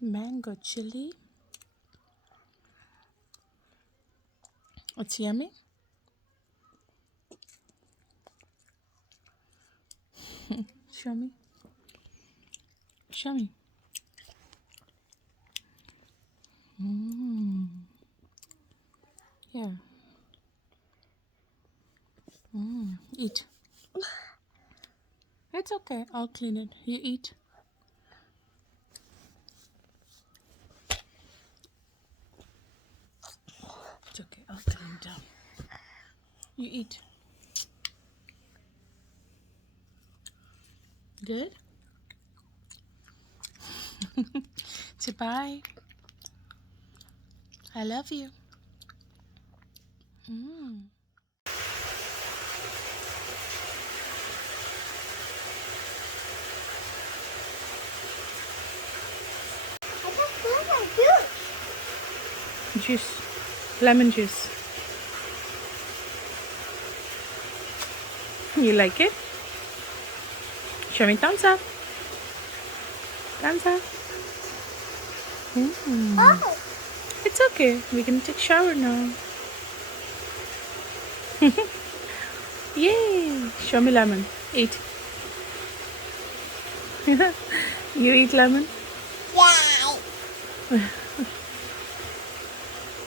Mango chili. It's yummy. Show me. Show me. Yeah. Eat. It's okay. I'll clean it. You eat. It's okay. I'll clean it down. You eat. Good? Say bye. I love you. Juice. Lemon juice. You like it? Show me thumbs up. Thumbs up. Oh, It's okay. We can take shower now. Yay! Show me lemon. Eat. You eat lemon? yeah.